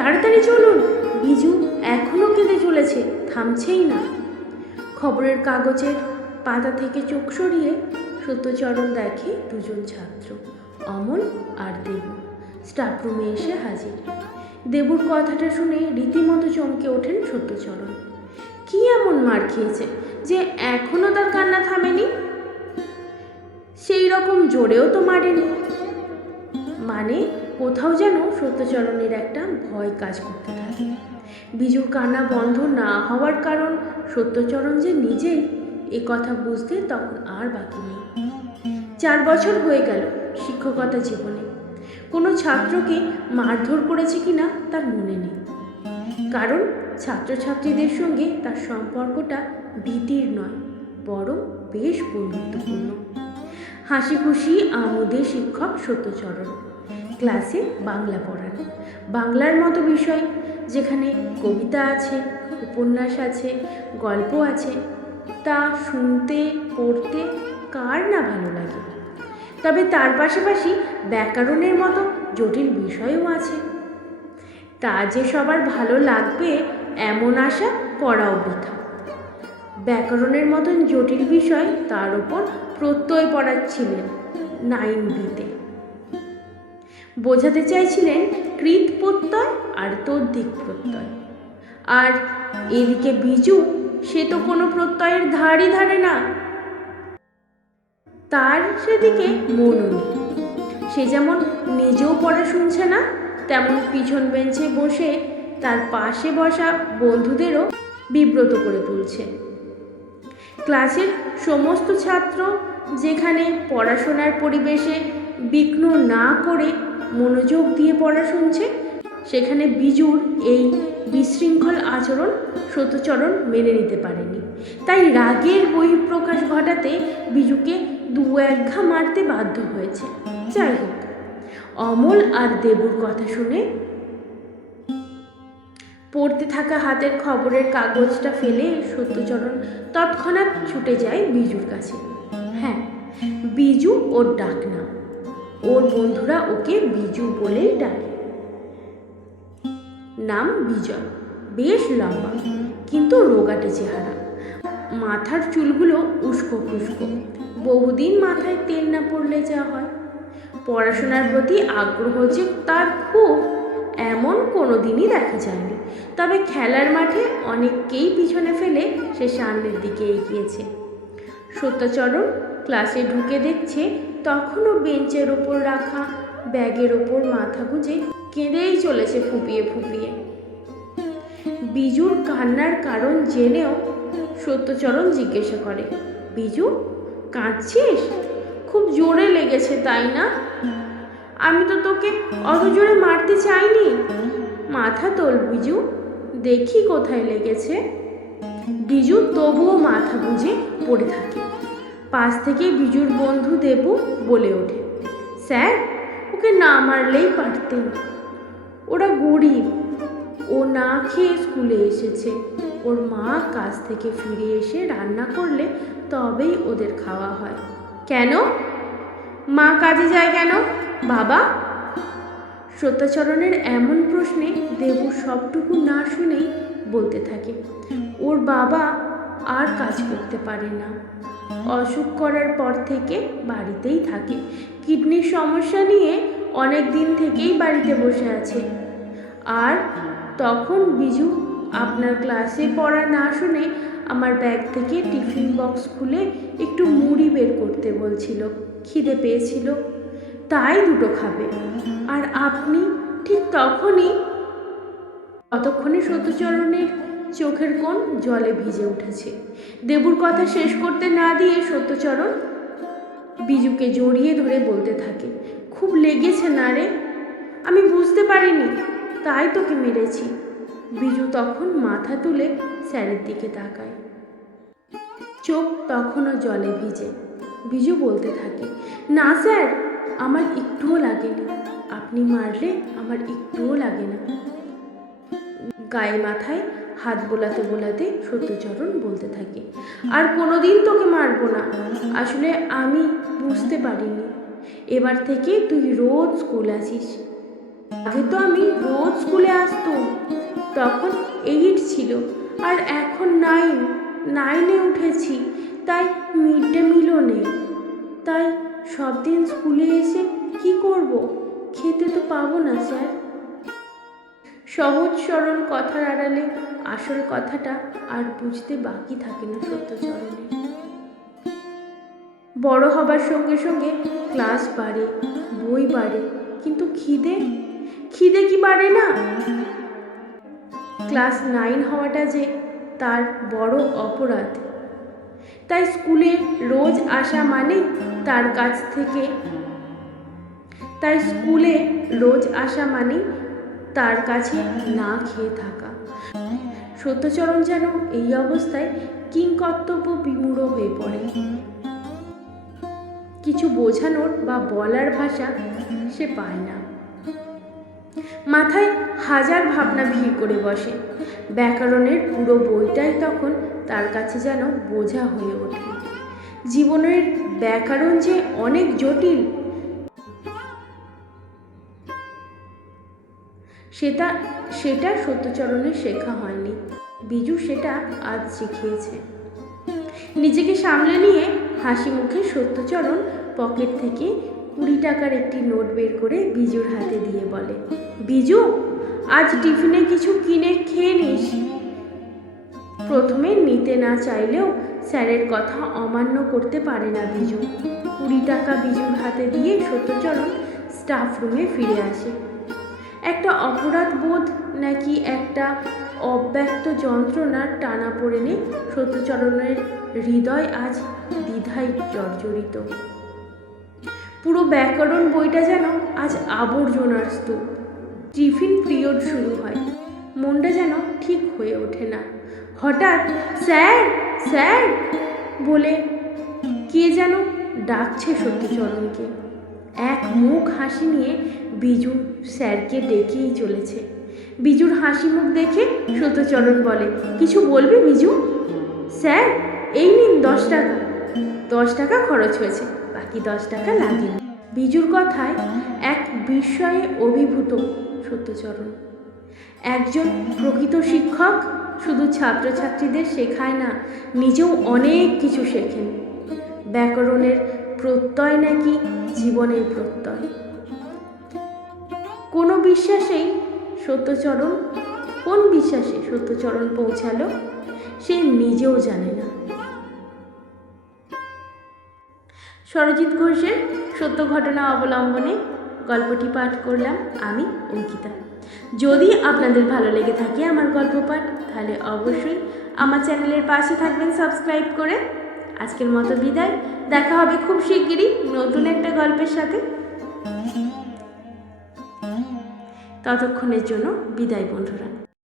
তাড়াতাড়ি চলুন। বিজু এখনও কেঁদে চলেছে, থামছেই না। খবরের কাগজের পাতা থেকে চোখ সরিয়ে সত্যচরণ দেখে দুজন ছাত্র, অমল আর দেবু। স্টাফ রুমে এসে হাজির। দেবুর কথাটা শুনে রীতিমতো চমকে ওঠেন সত্যচরণ। কি এমন মার খেয়েছে যে এখনও তার কান্না থামেনি? সেই রকম জোরেও তো মারেনি। মানে কোথাও যেন সত্যচরণের একটা ভয় কাজ করতে থাকে। বিজুর কান্না বন্ধ না হওয়ার কারণ সত্যচরণ যে নিজেই এ কথা বুঝতে তখন আর বাকি নেই। চার বছর হয়ে গেল শিক্ষকতা জীবনে। কোনো ছাত্রকে মারধর করেছে কিনা তার মনে নেই। কারণ ছাত্রছাত্রীদের সঙ্গে তার সম্পর্কটা ভীতির নয়, বরং বেশ বন্ধুত্বপূর্ণ। হাসি খুশি আমোদে শিক্ষক সত্যচরণ। ক্লাসে বাংলা পড়ান। বাংলার মতো বিষয় যেখানে কবিতা আছে, উপন্যাস আছে, গল্প আছে, তা শুনতে, পড়তে কার না ভালো লাগে? তবে তার পাশাপাশি ব্যাকরণের মতো জটিল বিষয়ও আছে। তা যে সবার ভালো লাগবে এমন আশা করাও বৃথা ব্যাকরণের মতন জটিল বিষয় তার উপর প্রত্যয় পড়াচ্ছিলেন নাইন বিতে। বোঝাতে চাইছিলেন কৃত প্রত্যয় আর তদ্দিক প্রত্যয়। আর এদিকে বিজু, সে তো কোনো প্রত্যয়ের ধারই ধারে না। তার সেদিকে নেই। সে যেমন নিজেও পড়া শুনছে না, তেমন পিছন বেঞ্চে বসে তার পাশে বসা বন্ধুদেরও বিব্রত করে তুলছে। ক্লাসের সমস্ত ছাত্র যেখানে পড়াশোনার পরিবেশে বিঘ্ন না করে মনোযোগ দিয়ে পড়া শুনছে। সেখানে বিজুর এই বিশৃঙ্খল আচরণ সত্যচরণ মেনে নিতে পারেনি। তাই রাগের বহিঃপ্রকাশ ঘটাতে বিজুকে দু একঘা মারতে বাধ্য হয়েছে। যাই হোক, অমল আর দেবুর কথা শুনে পড়তে থাকা হাতের খবরের কাগজটা ফেলে সত্যচরণ তৎক্ষণাৎ ছুটে যায় বিজুর কাছে। হ্যাঁ বিজু ওর ডাক নাম ওর বন্ধুরা ওকে বিজু বলেই ডাকে। নাম বিজয়। বেশ লম্বা, কিন্তু রোগাটে চেহারা। মাথার চুলগুলো উস্কো খুস্কো। বহুদিন মাথায় তেল না পড়লে যা হয়। পড়াশোনার প্রতি আগ্রহ যে তার খুব, এমন কোনো দিনই দেখা যায়নি। তবে খেলার মাঠে অনেককেই পিছনে ফেলে সে সামনের দিকে এগিয়েছে। সত্যচরণ ক্লাসে ঢুকে দেখছে তখনও বেঞ্চের ওপর রাখা, ব্যাগের ওপর মাথা গুঁজে কেঁদেই চলেছে ফুপিয়ে ফুপিয়ে। বিজুর কান্নার কারণ জেনেও সত্যচরণ জিজ্ঞাসা করে, বিজু, কাঁদছিস? খুব জোরে লেগেছে, তাই না? আমি তো তোকে অত জোরে মারতে চাইনি। মাথা তোল, বিজু, দেখি কোথায় লেগেছে। বিজু তবুও মাথা বুঝে পড়ে থাকে। পাশ থেকে বিজুর বন্ধু দেবু বলে ওঠে। স্যার, ওকে না মারলেই পারতেন। ওরা গরিব। ও না খেয়ে স্কুলে এসেছে। ওর মা কাজ থেকে ফিরে এসে রান্না করলে তবেই ওদের খাওয়া হয়। কেন? মা কাজে যায় কেন? বাবা? সত্যাচরণের এমন প্রশ্নে দেবু সবটুকু না শুনেই বলতে থাকে, ওর বাবা আর কাজ করতে পারে না। অসুখ করার পর থেকে বাড়িতেই থাকে। কিডনির সমস্যা নিয়ে অনেক দিন থেকেই বাড়িতে বসে আছে। আর তখন বিজু, আপনার ক্লাসে পড়া না শুনে আমার ব্যাগ থেকে টিফিন বক্স খুলে একটু মুড়ি বের করতে বলছিল। খিদে পেয়েছিল। তাই দুটো খাবে। আর আপনি ঠিক তখনই, ততক্ষণে সত্যচরণের চোখের কোণ জলে ভিজে উঠেছে। দেবুর কথা শেষ করতে না দিয়ে সত্যচরণ বিজুকে জড়িয়ে ধরে বলতে থাকে, খুব লেগেছে না রে। আমি বুঝতে পারিনি, তাই তোকে মেরেছি। বিজু তখন মাথা তুলে স্যারের দিকে তাকায়। চোখ তখনও জলে ভিজে। বিজু বলতে থাকে, না স্যার, আমার একটুও লাগেনি। আপনি মারলে আমার একটুও লাগে না। গায়ে মাথায় হাত বোলাতে বোলাতে সত্যচরণ বলতে থাকে। আর কোনোদিন তোকে মারবো না। আসলে আমি বুঝতে পারিনি। এবার থেকে তুই রোজ স্কুল আসিস। আগে তো আমি রোজ স্কুলে আসতাম তখন এইট ছিল। আর এখন নাইন নাইনে উঠেছি। তাই মিড ডে মিলও নেই তাই সব দিন স্কুলে এসে কি করব? খেতে তো পাবো না, স্যার। সহজ সরল কথার আড়ালে আসল কথাটা আর বুঝতে বাকি থাকে না সত্যচরণের বড় হবার সঙ্গে সঙ্গে ক্লাস বাড়ে, বই বাড়ে, কিন্তু খিদে? খিদে কি বাড়ে না? ক্লাস নাইন হওয়াটা যে তার বড় অপরাধ। তাই স্কুলে রোজ আসা মানে তার কাছ থেকে। তাই স্কুলে রোজ আসা মানে তার কাছে না খেয়ে থাকা। সত্যচরণ যেন এই অবস্থায় কিংকর্তব্য বিমূঢ় হয়ে পড়ে। কিছু বোঝানোর বা বলার ভাষা সে পায় না। মাথায় হাজার ভাবনা ভিড় করে বসে। ব্যাকরণের পুরো বইটাই তখন তার কাছে যেন বোঝা হয়ে ওঠে। জীবনের ব্যাকরণ যে অনেক জটিল সেটা সেটা সত্যচরণের শেখা হয়নি। বিজু সেটা আজ শিখিয়েছে। নিজেকে সামলে নিয়ে হাসি মুখে সত্যচরণ পকেট থেকে কুড়ি টাকার একটি নোট বের করে বিজুর হাতে দিয়ে বলে, বিজু, আজ টিফিনে কিছু কিনে খেয়ে নিস। প্রথমে নিতে না চাইলেও স্যারের কথা অমান্য করতে পারে না বিজু। কুড়ি টাকা বিজুর হাতে দিয়ে সত্যচরণ স্টাফ রুমে ফিরে আসে। একটা অপরাধ বোধ নাকি একটা অব্যক্ত যন্ত্রণার টানা পড়েনে? সত্যচরণের হৃদয় আজ দ্বিধায় জর্জরিত। পুরো ব্যাকরণ বইটা যেন আজ আবর্জনার স্তূপ। টিফিন পিরিয়ড শুরু হয়। মনটা যেন ঠিক হয়ে ওঠে না। হঠাৎ, স্যার স্যার! বলে কে যেন ডাকছে সত্যচরণকে। এক মুখ হাসি নিয়ে বিজু স্যারকে ডেকেই চলেছে। বিজুর হাসি মুখ দেখে সত্যচরণ বলে, কিছু বলবে বিজু? স্যার, এই নিন দশ টাকা। দশ টাকা খরচ হয়েছে, বাকি দশ টাকা লাগেনি বিজুর কথায় এক বিস্ময়ে অভিভূত সত্যচরণ। একজন প্রকৃত শিক্ষক শুধু ছাত্রছাত্রীদের শেখায় না, নিজেও অনেক কিছু শেখেন। ব্যাকরণের প্রত্যয় নাকি জীবনের প্রত্যয়। কোনো বিশ্বাসেই সত্যচরণ, কোন বিশ্বাসে সত্যচরণ পৌঁছালো, সে নিজেও জানে না। সরজিৎ ঘোষের সত্য ঘটনা অবলম্বনে গল্পটি পাঠ করলাম আমি, অঙ্কিতা। যদি আপনাদের ভালো লেগে থাকে আমার গল্প পাঠ, তাহলে অবশ্যই আমার চ্যানেলের পাশে থাকবেন সাবস্ক্রাইব করে। আজকের মতো বিদায়। দেখা হবে খুব শিগগিরই নতুন একটা গল্পের সাথে। ততক্ষণের জন্য বিদায় বন্ধুরা।